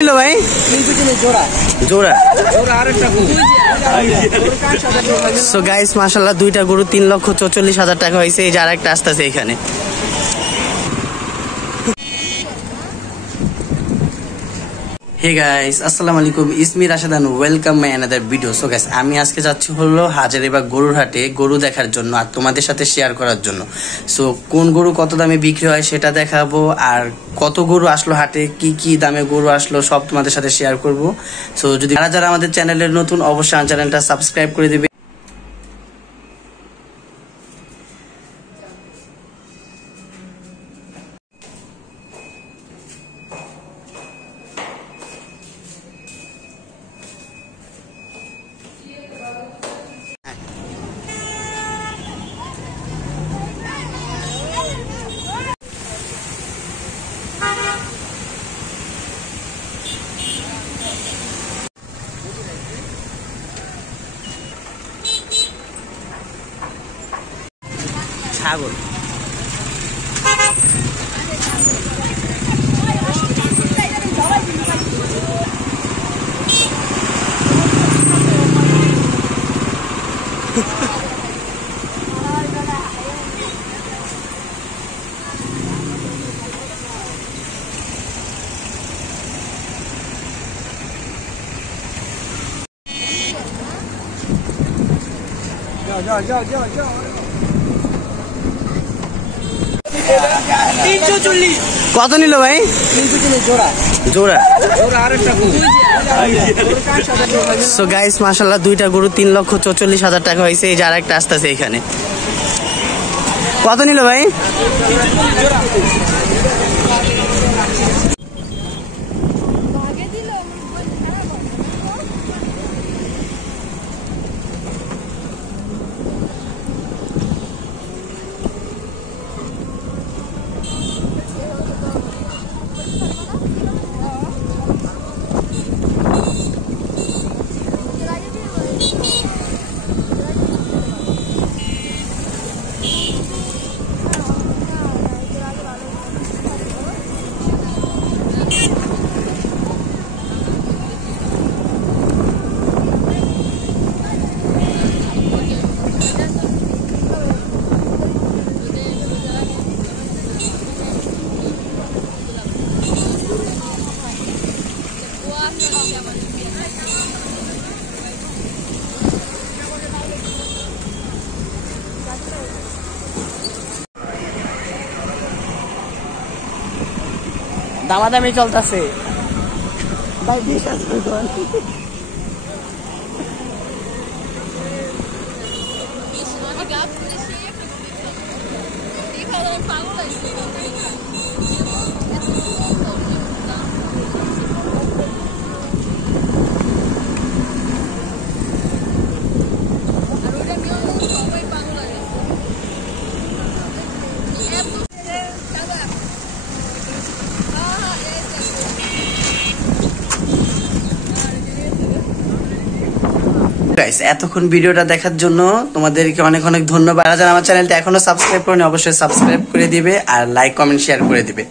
ভাই জোড়া so guys মাশাআল্লাহ দুইটা গরু 3,44,000 টাকা হয়েছে। এই যে আরেকটা আসতেছে এখানে। হে গাইস আসসালামু আলাইকুম, ইসমি Rashedan, welcome my another video. So guys আমি আজকে যাচ্ছি হলো হাজারীবাগ গরুর হাটে গরু দেখার জন্য আর তোমাদের সাথে শেয়ার করার জন্য। সো কোন গরু কত দামে বিক্রি হয় সেটা দেখাবো, আর কত গরু আসলো হাটে, কি কি দামে গরু আসলো সব তোমাদের সাথে শেয়ার করব। সো যদি যারা আমাদের চ্যানেলের নতুন অবশ্যই আমার চ্যানেলটা সাবস্ক্রাইব করে দিবে। ছাগল কত নিল ভাই? জোড়া। সো গাইস মাশাআল্লাহ দুইটা গরু 3,44,000 টাকা হয়েছে। এই যে আরেকটা আসতেছে এখানে। কত নিল ভাই? দামাদামি চলতেছে ভাই, 20,000 গাইস এতক্ষণ ভিডিওটা দেখার জন্য তোমাদেরকে অনেক অনেক ধন্যবাদ। যারা আমার চ্যানেলটা এখনো সাবস্ক্রাইব করেনি অবশ্যই সাবস্ক্রাইব করে দিবে আর লাইক কমেন্ট শেয়ার করে দিবে।